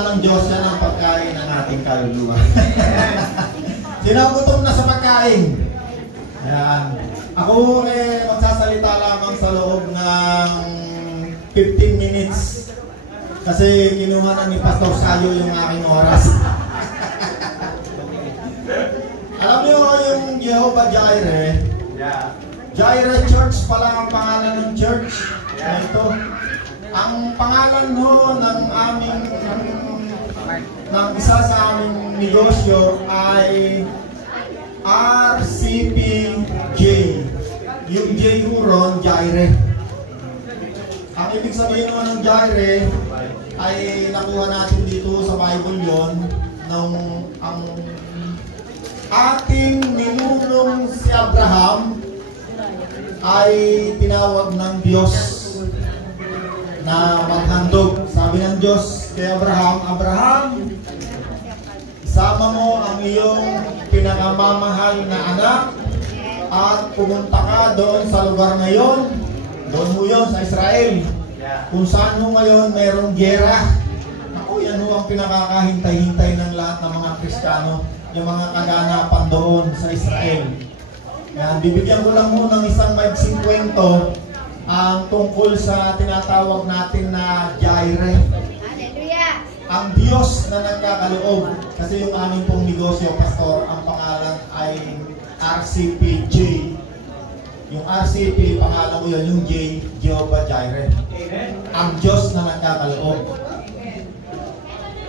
pala ng Diyos, yan ang pagkain ng ating kaluluwa. Sino gutom na sa pagkain? Ayan. Ako magsasalita lamang sa loob ng 15 minutes. Kasi kinuha na ni Pastor Sayo yung aking oras. Alam niyo yung Jehovah Jireh? Yeah. Jireh Church pala ang pangalan ng church. Na ito. Ang pangalan ho ng isa sa aming negosyo ay RCPJ. Yung J huron, Jireh. Ang ibig sabihin naman ng Jireh ay nakuha natin dito sa Bible yon nung ang ating ninunong si Abraham ay tinawag ng Diyos na maghandog. Sabi ng Diyos kay Abraham, Abraham, isama mo ang iyong pinakamamahal na anak at pumunta ka doon sa lugar ngayon. Doon mo yun sa Israel. Kung saan mo ngayon mayroong gera. Ako, yan ho ang pinakakahintay-hintay ng lahat ng mga Kristiyano, yung mga kaganapan doon sa Israel. Yan, bibigyan ko lang mo ng isang maiksing kwento ang tungkol sa tinatawag natin na Jireh. Hallelujah! Ang Diyos na nagkakaloob. Kasi yung aming pong negosyo, Pastor, ang pangalan ay RCPJ. Yung RCP, pangalan ko yun, yung J, Jehovah Jireh. Ang Diyos na nagkakaloob.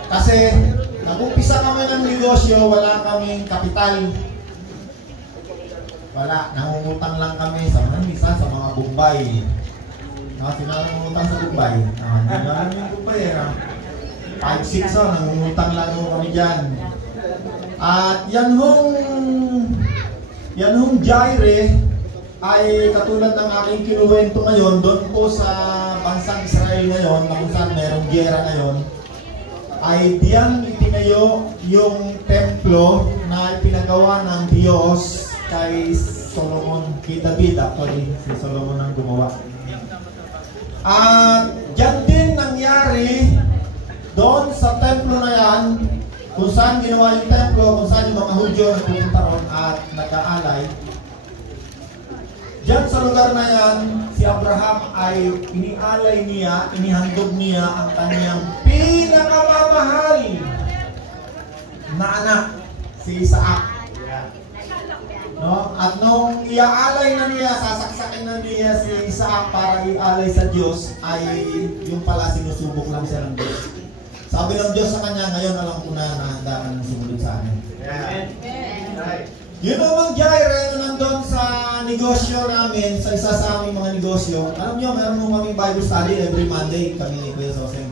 Kasi nag-umpisa kami ng negosyo, wala kaming kapital. Wala, nangungutang lang kami sa mga Bombay. Sino nangungutang sa Bombay? Hindi na namin yung Bombay. 5-6 nangungutang lang kami dyan. At yan hong Jireh ay katulad ng aking kinuwento ngayon doon po sa bansang Israel ngayon na kung saan mayroong giyera ngayon, ay diyan itinayo yung templo na ipinagawa ng Diyos kay Solomon, kay David actually, si Solomon ang gumawa. At diyan din nangyari doon sa templo na yan, kung saan ginawa yung templo, kung saan yung mga Hudyo nagpupunta ron at nag-aalay. Diyan sa lugar na yan, si Abraham ay inialay niya, inihandog niya ang kanyang pinakamamahal na anak, si Isaac. No? At nung iaalay na niya, sasaksakin na niya si Isaac para ialay sa Diyos, ay yung pala sinusubok lang siya ng Diyos. Sabi ng Diyos sa kanya, ngayon alam ko na nahanda ka ng sumunod sa akin. Yun naman Jireh na nandun sa negosyo namin, sa isa sa aming mga negosyo. Alam nyo, meron mo kaming Bible study every Monday, kami ni Kuya Soseng.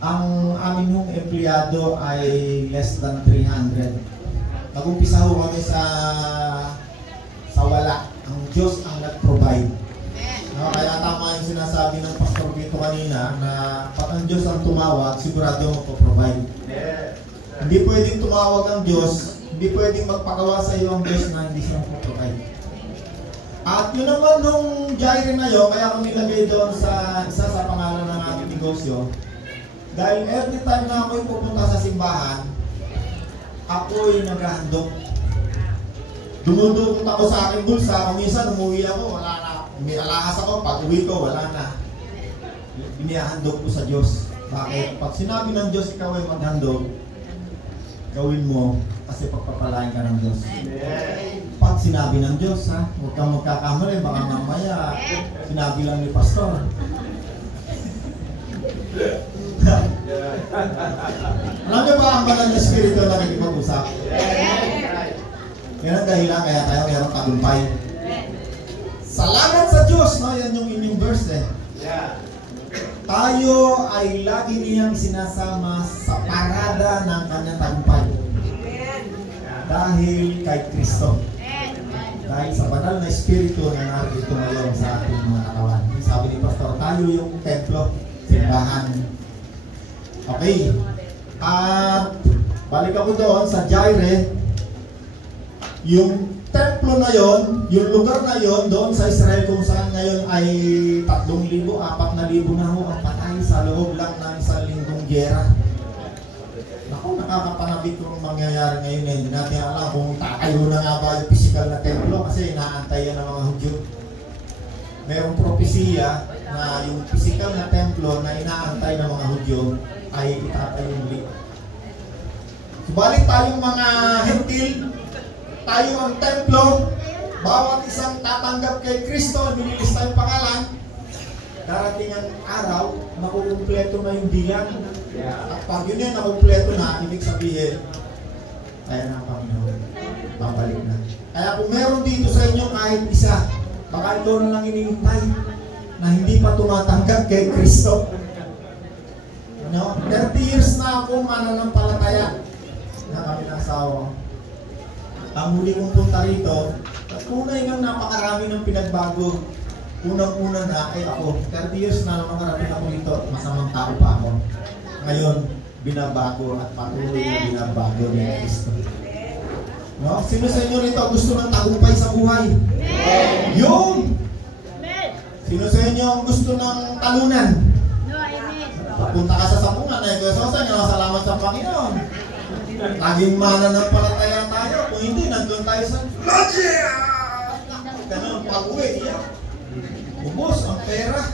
Ang aming yung empleyado ay less than 300. Nag-umpisa ho kami sa wala. Ang Diyos ang nag-provide. No, kaya tama yung sinasabi ng Pastor Vito kanina na pag ang Diyos ang tumawag, sigurado magpo-provide. Hindi pwedeng tumawag ang Diyos, hindi pwedeng magpagawa sa iyo ang Diyos na hindi siya magpo-provide. At yun naman nung Jireh na yun, kaya kami nilagay doon sa isa sa pangalan ng aming negosyo. Dahil every time na ako'y pupunta sa simbahan, ako'y naghahandog. Dumudukot ako sa aking bulsa. Kung minsan umuwi ako, wala na. May alahas ako, pag uwi ko, wala na. Inihahandog ko sa Diyos. Bakit? Pag sinabi ng Diyos, ikaw ay maghandog, gawin mo kasi pagpapalain ka ng Diyos. Pag sinabi ng Diyos, huwag kang magkakamali, baka mamaya sinabi lang ni Pastor. Alam niyo ba ang banal na spirito na nakikipag-usap? Yan ang dahilan kaya tayo mayroong tagumpay. Salamat sa Diyos, no? Yan yung inyong verse Tayo ay lagi niyang sinasama sa parada ng kanyang tagumpay. Dahil kay Kristo. Dahil sa banal na espiritu na narito ngayon sa ating mga katawan. Sabi ni Pastor, tayo yung templo, simbahan. Okay. At balik ako doon sa Jireh. Yung templo na yon, yung lugar na yon doon sa Israel kung saan ngayon ay 3,000, 4,000 na ho ang patay sa loob lang ng 1 linggong giyera. nakakapanabik kung mangyayari ngayon eh. Hindi natin alam kung tatayo na nga ba yung physical na templo kasi inaantay yan ng mga Hudyo. Mayroong propesiya na yung physical na templo na inaantay ng mga Hudyo ay itatayo muli. Subalit tayong mga Hentil, tayo ang templo, bawat isang tatanggap kay Kristo, binilista yung pangalan, darating ang araw, makukumpleto na yung diyan. At pag yun yan, nakumpleto na, ibig sabihin, kaya na ang Panginoon, babalik na. Kaya kung meron dito sa inyo kahit isa, baka ikaw na lang hinihintay na hindi pa tumatanggap kay Kristo. 30 years na ako mananampalataya na kami ng asawa. Ang huli kong punta rito, tunay nga napakarami ng pinagbago. Unang-una na ay ako, 30 years na makarating ako dito, masamang tao pa ako. Ngayon, binabago at patuloy na binabago ni Kristo. No? Sino sa inyo rito gusto ng tagumpay sa buhay? Yung! Sino sa inyo ang gusto ng talunan? Punta ka sa sapungan ay Sosa, salamat sa Panginoon. Laging mananampalataya tayo. Kung hindi, nandun tayo sa ganun, pag-uwi, iya. Ubos ang pera.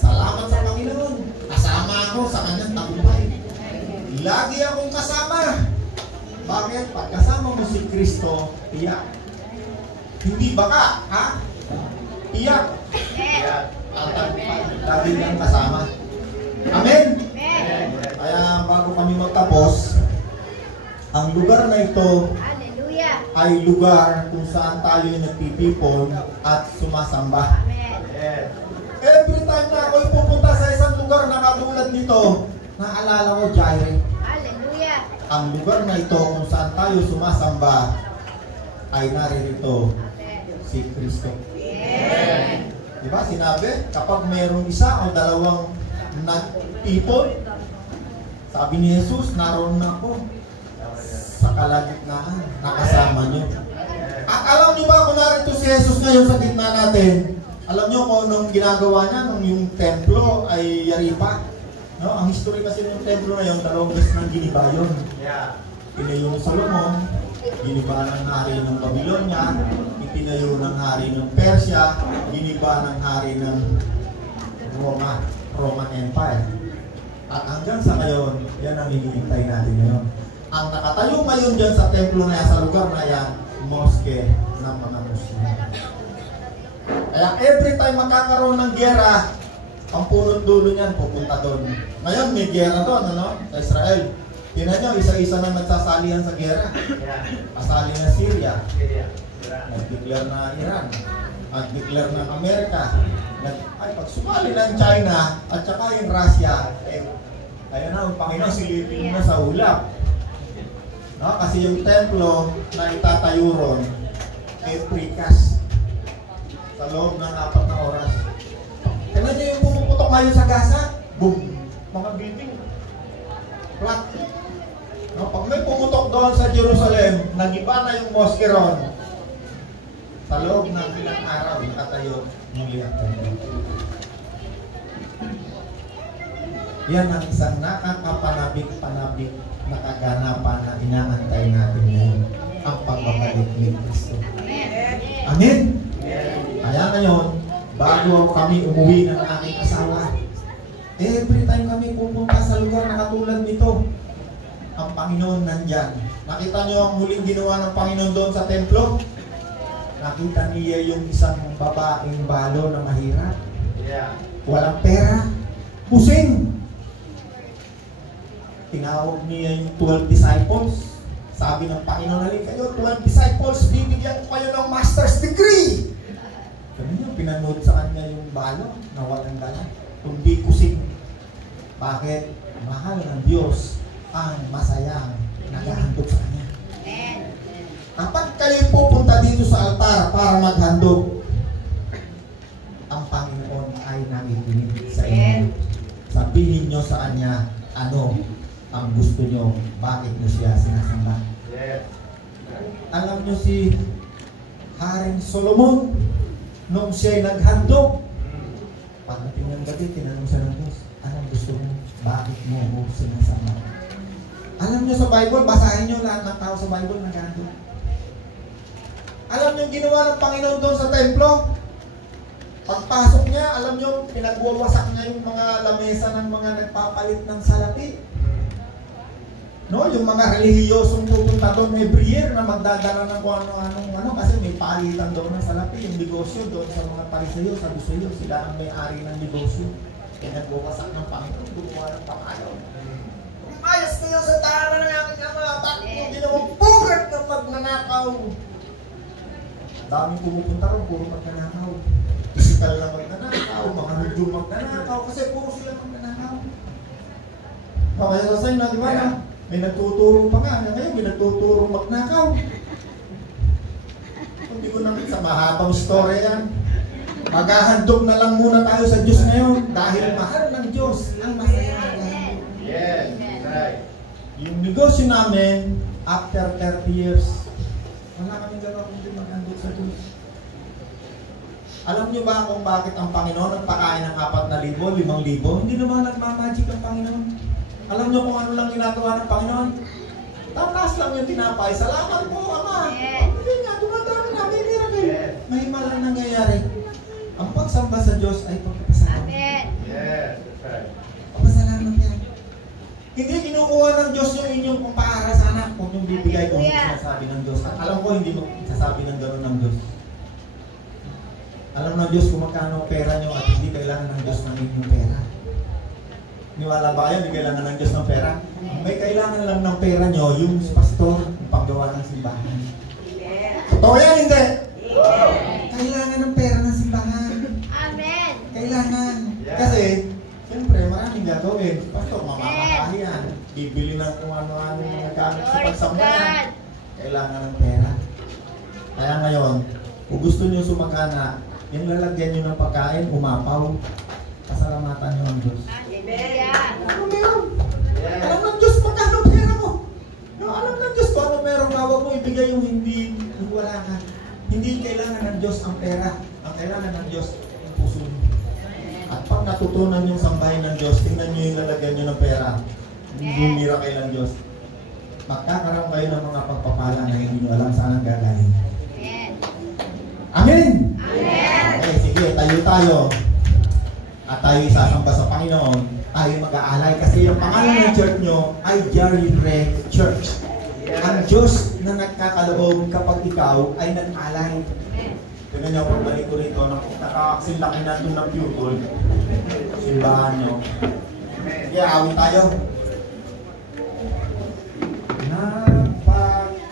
Salamat sa Panginoon. Kasama ako sa kanyang tagumpay. Lagi akong kasama. Bakit? Pag kasama mo si Kristo, iyak. Hindi baka, ha? Iyak. Ang tagumpay. Lagi kang kasama. Amen? Kaya bago kami magtapos, ang lugar na ito ay lugar kung saan tayo nagtitipon at sumasamba. Every time na ako'y pupunta sa isang lugar na katulad nito, naalala ko Jaire. Ang lugar na ito kung saan tayo sumasamba ay naririto si Kristo. Diba sinabi, kapag mayroong isa o dalawang nagtipon, sabi ni Jesus, naroon na ako sa kalagitnaan, nakasama niyo. At alam niyo ba kung narito si Jesus ngayon sa gitna natin, alam niyo kung anong ginagawa niya nung yung templo ay yari pa? No? Ang history kasi ng templo na yun, 2 beses nang giniba yun. Tinayo ni Solomon, giniba ng hari ng Babylonia, itinayo ng hari ng Persia, giniba ng hari ng Roman Empire. At hanggang sa ngayon, yan ang hinihintay natin ngayon. Ang nakatayo ngayon dyan sa templo na yan, sa lugar na yan, mosque ng mga Muslim. Kaya every time makakaroon ng giyera, ang punot dulo niyan pupunta doon. Ngayon may giyera doon, ano? Sa Israel. Tingnan nyo, isa-isa na nagsasalihan sa giyera. Kasali na Syria. Nag-declare na Iran. Nag-declare ng Amerika. Ay, pag sumali ng China at saka yung Russia, kaya na, ang Panginoon silipin mo sa ulap. No? Kasi yung templo na itatayo ron, precast sa loob ng 4 na oras. Tignan nyo yung pumuputok ngayon sa Gaza, boom! Mga building. Flat. No? Pag may pumutok doon sa Jerusalem, nagiba na yung mosque ron. Sa loob ng ilang araw, itatayo muli ang templo. Yan ang isang nakakapanabik-panabik na kaganapan na inaantay natin ngayon, ang pagbabalik ni Kristo. Amen? Kaya ngayon, bago kami umuwi ng aking asawa, every time kami pupunta sa lugar na katulad nito, ang Panginoon nandyan. Nakita niyo ang huling ginawa ng Panginoon doon sa templo? Nakita niya yung isang babaeng balo na mahirap. Walang pera. Pusing. Tinawag niya yung 12 disciples. Sabi ng Panginoon, halika kayo, 12 disciples, bibigyan ko kayo ng master's degree. Ganun yung pinanood sa kanya yung balo na walang dala. Kundi kusing. Bakit? Mahal ng Diyos ang masayang naghahandog sa kanya. Kapag kayo pupunta dito sa altar para maghandog, ang Panginoon ay nakikinig sa inyo. Sabihin nyo sa kanya, ano ang gusto nyo, bakit nyo siya sinasamba. Alam nyo si Haring Solomon, nung siya'y naghandog, pagdating ng gabi, tinanong siya ng Diyos, anong gusto mo, bakit mo sinasamba? Alam nyo sa Bible, basahin nyo lahat ng tao sa Bible nag-aandun. Alam nyo yung ginawa ng Panginoon doon sa templo? Pagpasok niya, alam nyo, pinagwawasak niya yung mga lamesa ng mga nagpapalit ng salapi. No, yung mga relihiyosong pupunta doon every year na magdadala ng kung ano, kasi may palitan doon ng salapi, yung negosyo doon sa mga Pariseyo, Saduseyo, sila ang may-ari ng negosyo. Pinagwawasak ng Panginoon, gumawa ng Panginoon. Umayos kayo sa tahanan ng aking ama, bakit mo ginawang pugat ng magnanakaw? Daming pumupunta ron, puro magnanakaw. Physical na magnanakaw, mga hudyo magnanakaw, kasi puro sila magnanakaw. Kaya sa sa'yo na, di ba na? May nagtuturo pa nga, ngayon may nagtuturo magnakaw. Hindi ko naman sa mahabang story yan. Maghahandog na lang muna tayo sa Diyos ngayon dahil mahal ng Diyos ang masaya. Yes, right. Yung negosyo namin, after 30 years, wala kami gagawa kundi maghandog sa Diyos. Alam niyo ba kung bakit ang Panginoon nagpakain ng 4,000, 5,000? Hindi naman nagmamagic ang Panginoon. Alam niyo kung ano lang ginagawa ng Panginoon? Tatas lang yung tinapay. Salamat po, Ama. Hindi nga, dumadami na, may miracle. May malang nangyayari. Ang pagsamba sa Diyos ay pagpapasalamat. Yes, that's right. Pagpapasalamat yan. Hindi kinukuha ng Diyos yung inyong kumpara sa anak kung yung bibigay kung hindi sinasabi ng Diyos. At alam ko hindi mo sasabi ng gano'n ng Diyos. Alam ng Diyos kung magkano pera nyo at hindi kailangan ng Diyos ng inyong pera. Niwala ba kayo? Hindi kailangan ng Diyos ng pera? May kailangan lang ng pera nyo yung pastor, yung paggawa ng simbahan. Totoo yan, hindi? Kailangan ng pera ng simbahan. Amen. Kailangan. Kasi, siyempre, maraming gagawin. Pastor, mamamakahi yan. Bibili ng kung ano-ano yung mga gamit sa pagsambahan. Kailangan ng pera. Kaya ngayon, kung gusto nyo sumagana, yung lalagyan nyo ng pagkain, umapaw. Pasalamatan nyo ang Diyos. Ano meron? Alam ng Diyos magkano pera mo. No, alam ng Diyos kung ano meron, hawak mo, ibigay yung hindi wala ka. Hindi kailangan ng Diyos ang pera. Ang kailangan ng Diyos ang puso mo. At pag natutunan yung sambahin ng Diyos, tingnan nyo yung lalagyan nyo ng pera. Yung miracle ng Diyos. Magkakaroon kayo ng mga pagpapala na hindi nyo alam saan ang gagaling. Amen! Amen! Okay, sige, tayo. At tayo isasamba sa Panginoon. Tayo mag-aalay kasi yung pangalan ng church nyo ay Jarire Church. Ang Diyos na nagkakaloob kapag ikaw ay nag-alay. Tignan nyo, pagbalik ko rito, nakakasilaki na ito ng pure gold. Simbahan nyo. Sige, awin tayo. Napakabuti